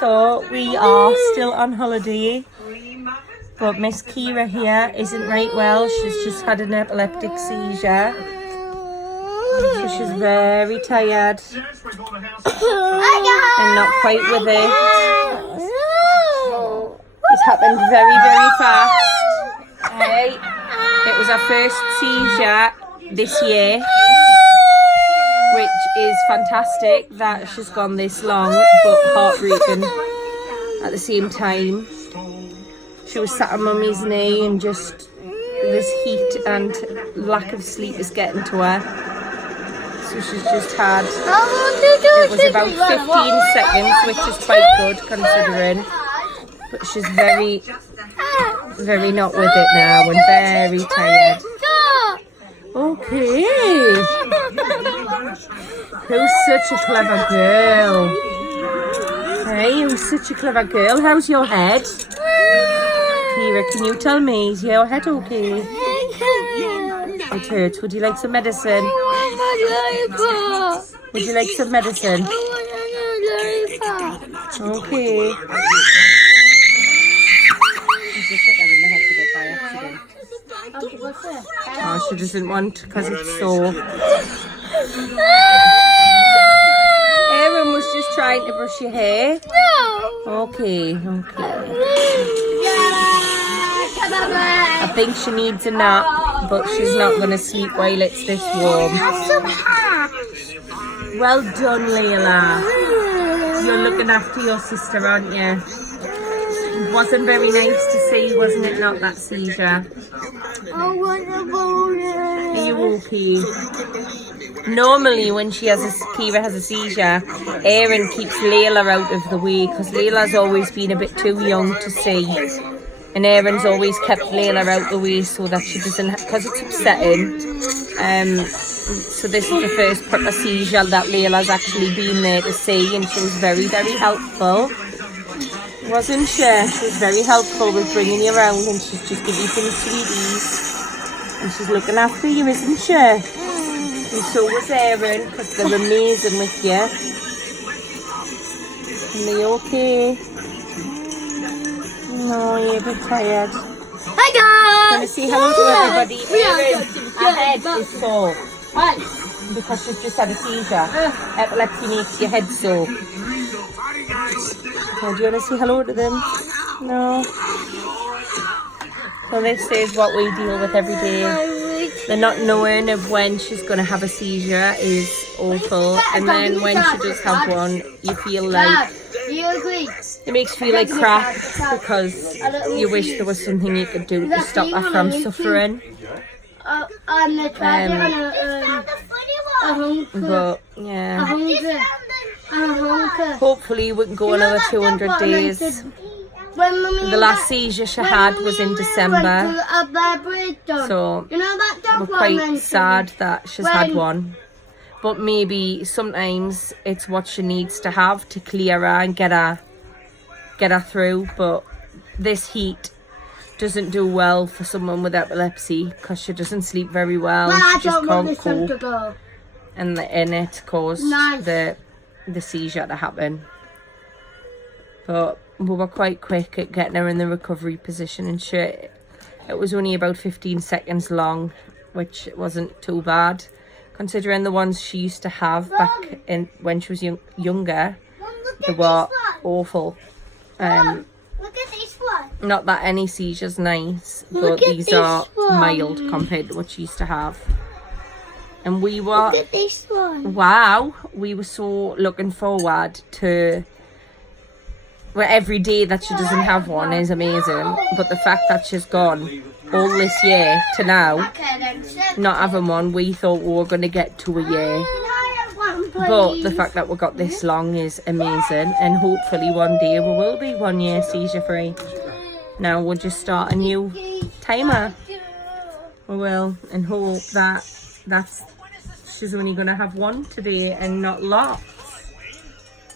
So we are still on holiday, but Miss Keira here isn't right well. She's just had an epileptic seizure, so she's very tired and not quite with it. It happened very, very fast. Hey, it was our first seizure this year, which is fantastic that she's gone this long, but heartbreaking at the same time. She was sat on Mummy's knee and just this heat and lack of sleep is getting to her. So she's just had, it was about 15 seconds, which is quite good considering. But she's very, very not with it now and very tired. Okay. Who's such a clever girl? Hey, who's such a clever girl? How's your head? Keira, can you tell me, is your head okay? It hurts. Would you like some medicine? Would you like some medicine? Okay. Oh, she doesn't want because it's sore. Erin was just trying to brush your hair. Okay, okay. I think she needs a nap, but she's not going to sleep while it's this warm. Well done, Layla. You're looking after your sister, aren't you? It wasn't very nice to see, wasn't it, not that seizure? Are you okay? Normally when Keira has a seizure, Erin keeps Layla out of the way because Layla's always been a bit too young to see. And Erin's always kept Layla out the way so that she doesn't, because it's upsetting. So this is the first proper seizure that Layla's actually been there to see, and she was very, very helpful. Wasn't she? She was very helpful with bringing you around, and she's just giving you some sweeties. And she's looking after you, isn't she? And so was Erin, because they're amazing with you. Are you okay? No, you're a bit tired. Hi guys! Can I say hello to everybody? Erin, her head is sore. Hi. Because she's just had a seizure. Epilepsy makes your head sore. Oh, do you want to say hello to them? No. So this is what we deal with every day. The not knowing of when she's going to have a seizure is awful. And then when she does have one, you feel like... It makes you feel like crap because you wish there was something you could do to stop her from suffering. But yeah, hopefully we can go another 200 days. The last seizure she had was in December, so we're quite sad that she's had one. But maybe sometimes it's what she needs to have to clear her and get her through. But this heat doesn't do well for someone with epilepsy because she doesn't sleep very well. She just can't cope, and it caused the seizure to happen. But we were quite quick at getting her in the recovery position, and it was only about 15 seconds long, which wasn't too bad considering the ones she used to have back in when she was younger. They were awful. Look at this one. Not that any seizure's nice, but these are mild compared to what she used to have. And we were, look at this one. Wow, we were so looking forward to, well, every day that she doesn't have one is amazing, but the fact that she's gone all this year to now not having one, we thought we were going to get to a year. But the fact that we got this long is amazing, and hopefully one day we will be 1 year seizure free. Now we'll just start a new timer. We will, and hope that she's only going to have one today and not lots.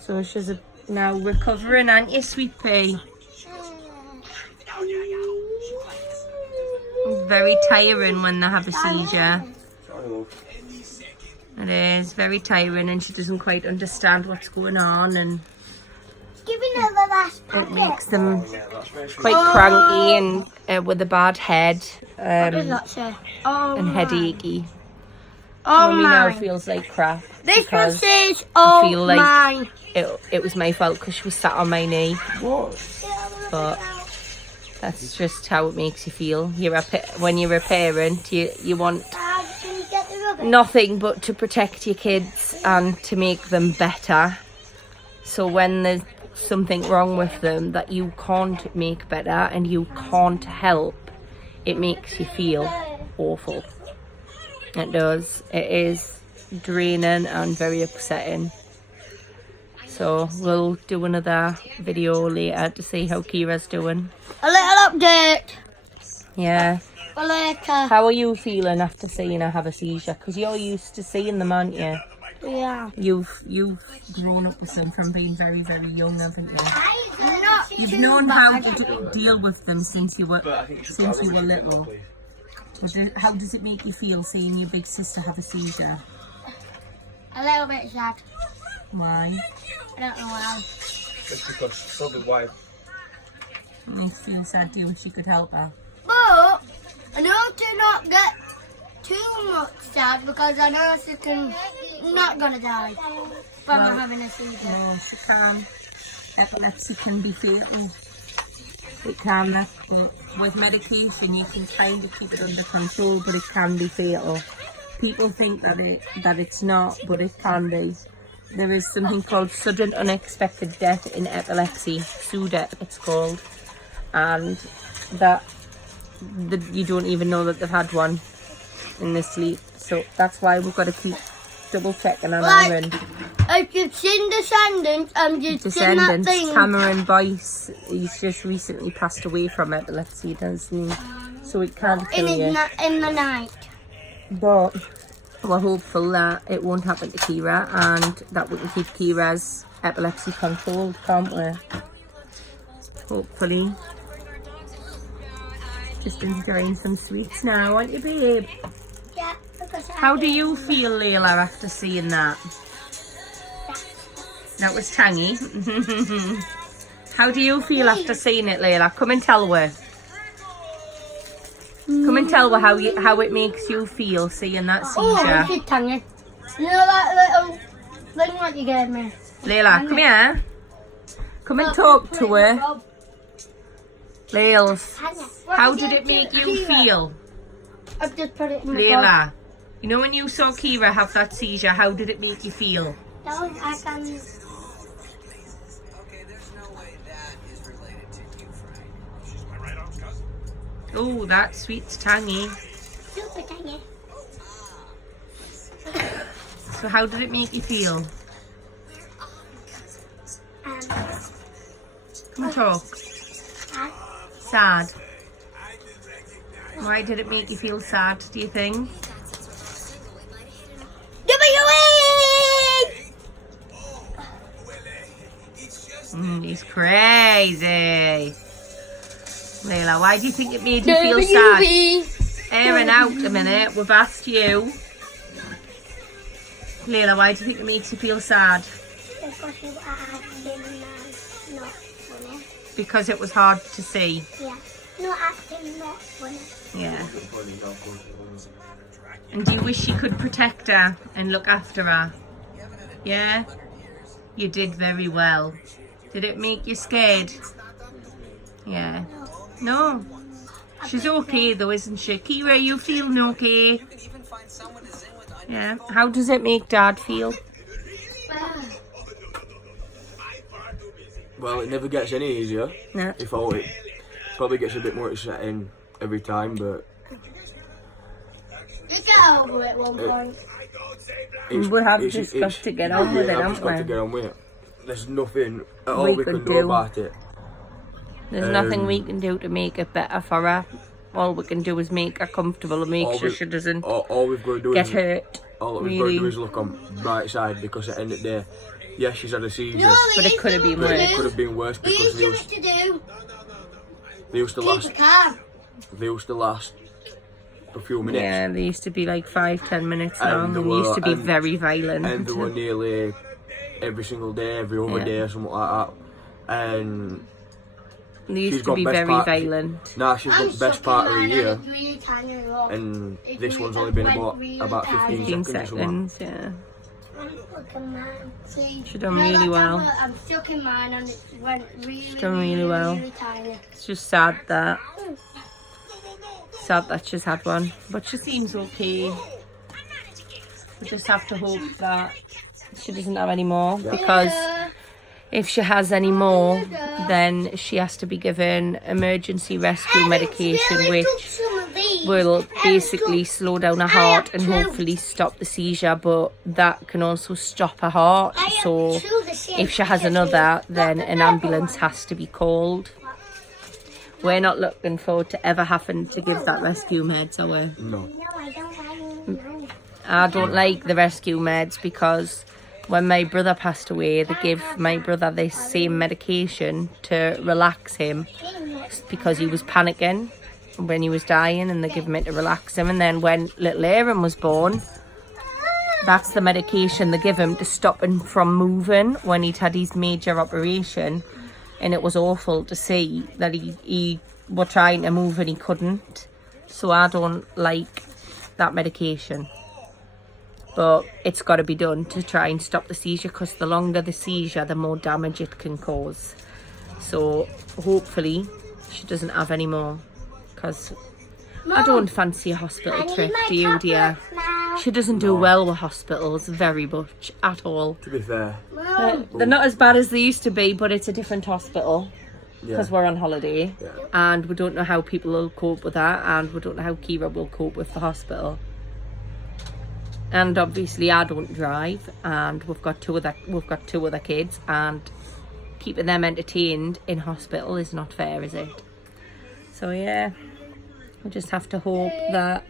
So she's now recovering, aren't you, sweet pea? Very tiring when they have a seizure. It is very tiring, and she doesn't quite understand what's going on, and It makes them quite cranky and with a bad head and headachy. Mummy now feels like crap because I feel like it was my fault because she was sat on my knee. But that's just how it makes you feel. When you're a parent, you want nothing but to protect your kids and to make them better. So when there's something wrong with them that you can't make better and you can't help, it makes you feel awful. It does. It is draining and very upsetting. So we'll do another video later to see how Keira's doing. A little update. Yeah. Later. How are you feeling after seeing her have a seizure? Because you're used to seeing them, aren't you? Yeah. You've grown up with them from being very, very young, haven't you? You've known how to deal with them since you were little. But how does it make you feel seeing your big sister have a seizure? A little bit sad. Why? I don't know why. It's because probably why. It makes you feel sad, do you wish you could help her? But I know to not get too much sad because I know she's not gonna die from having a seizure. No, she can. Epilepsy can be fatal. It can. With medication, you can kind of keep it under control, but it can be fatal. People think that it's not, but it can be. There is something called sudden unexpected death in epilepsy, SUDEP it's called, and that you don't even know that they've had one in their sleep. So that's why we've got to keep double checking on Aaron. If you've seen Descendants and you've seen that thing. Cameron Boyce, he's just recently passed away from epilepsy, doesn't he? So it can kill you. In the night. But we're hopeful that it won't happen to Keira and that we can keep Keira's epilepsy controlled, can't we? Hopefully. Just enjoying some sweets now, aren't you, babe? Yeah. How do you feel, Layla, after seeing that? That was tangy. How do you feel after seeing it, Layla? Come and tell her. Come and tell her how it makes you feel seeing that seizure. Oh, it's tangy. You know that little thing that you gave me? Layla, come here. Come and talk to her. Layla, how did it make you feel? I've just put it in my Layla, you know when you saw Keira have that seizure, how did it make you feel? No, I can. Oh, that sweet's tangy. Super tangy. So how did it make you feel? Come and talk. Sad. Why did it make you feel sad, do you think? He's crazy. Layla, why do you think it made you feel sad? Aaron, out a minute. We've asked you. Layla, why do you think it makes you feel sad? Because you are acting not funny. Because it was hard to see. Yeah. No acting not funny. Yeah. And do you wish you could protect her and look after her? Yeah? You did very well. Did it make you scared? Yeah. No. She's okay though, isn't she? Keira, you feeling okay? Yeah. How does it make Dad feel? Well, it never gets any easier. No. If all it probably gets a bit more exciting every time, but You get over it at one point. We have just got to get on with it, haven't got to we? get on with it. There's nothing at all we can do about it. There's nothing we can do to make it better for her. All we can do is make her comfortable and make sure she doesn't all we've got to do get hurt. All that we've got to do is look on the bright side, because at the end of the day, yes, she's had a seizure, But it could have been but it worse. could have been worse because they used to last. They used to last a few minutes. Yeah, they used to be like 5-10 minutes long, and they were- used to be and- very violent. And they were nearly every single day, every other day or something like that. and They used she's to got be best very part- violent. Nah, she's got the best part of a year, Really tiny rock. and It this really one's only just been went about really 15 15 seconds or something. seconds, yeah. Look at mine. See, She done you know really that well. tablet? I'm stuck in mine and it went really, done really well. really tiny. It's just sad that she's had one, but she seems okay. We just have to hope that she doesn't have any more, because if she has any more, then she has to be given emergency rescue medication, which will basically slow down her heart and hopefully stop the seizure, but that can also stop her heart. So if she has another, then an ambulance has to be called. We're not looking forward to ever having to give that rescue meds, are we? No. I don't like the rescue meds, because when my brother passed away, they gave my brother this same medication to relax him, because he was panicking when he was dying, and they gave him it to relax him. And then when little Aaron was born, that's the medication they give him to stop him from moving when he'd had his major operation. And it was awful to see that he was trying to move and he couldn't. So I don't like that medication. But it's got to be done to try and stop the seizure, because the longer the seizure, the more damage it can cause. So hopefully she doesn't have any more, because I don't fancy a hospital trip, do you, dear? She doesn't do well with hospitals very much at all. To be fair, They're not as bad as they used to be, but it's a different hospital, yeah. because we're on holiday, Yeah. and we don't know how people will cope with that, and we don't know how Keira will cope with the hospital. And obviously I don't drive, and we've got two other kids, and keeping them entertained in hospital is not fair, is it? So yeah, we just have to hope that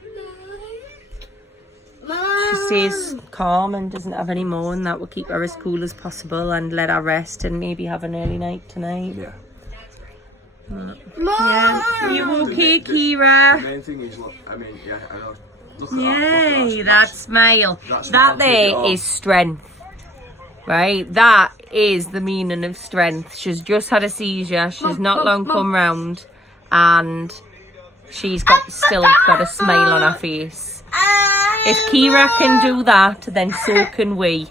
she stays calm and doesn't have any more, and that will keep her as cool as possible and let her rest and maybe have an early night tonight. yeah. Yeah. Are you okay, Keira? The main thing is, look, I mean, yeah, I know. Look at Yay, that smile. That smile That took it there off. is strength. Right? That is the meaning of strength. She's just had a seizure. She's not long come round. And she's still got a smile on her face. If Keira can do that, then so can we.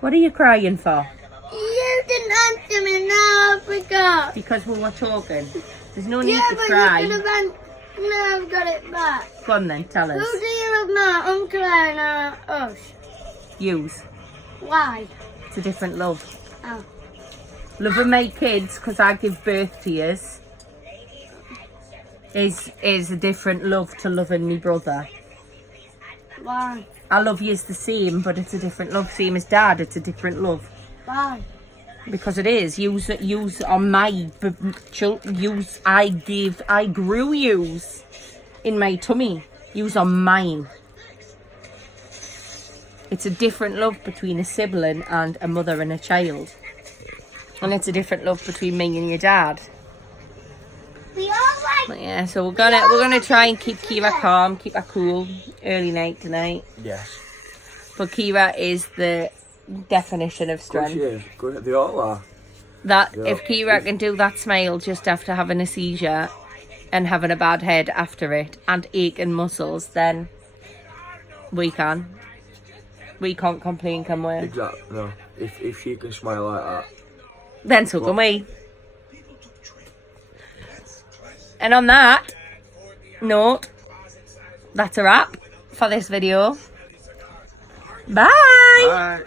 What are you crying for? You didn't answer me, now I forgot. Because we were talking. There's no need Yeah, to but cry. you could have now I've got it back. Go on then, tell Who us. do you love now, Uncle and us? Use. Why? It's a different love. Oh. Loving my kids because I give birth to yous is a different love to loving me brother. Why? I love yous the same, but it's a different love. Same as dad, it's a different love. Why? Because it is. Yous are my yous. I grew yous in my tummy. Yous are mine. It's a different love between a sibling and a mother and a child. And it's a different love between me and your dad. We all like. But yeah, so we're gonna try and keep Keira calm, keep her cool. Early night tonight. Yes. But Keira is the definition of Good strength. she is. Good. They all are. That Yeah. if Keira can do that smile just after having a seizure and having a bad head after it and aching muscles, then we can. We can't complain, can we? Exactly. No. If she can smile like that. Then so can we. And on that note, that's a wrap for this video. Bye. Bye.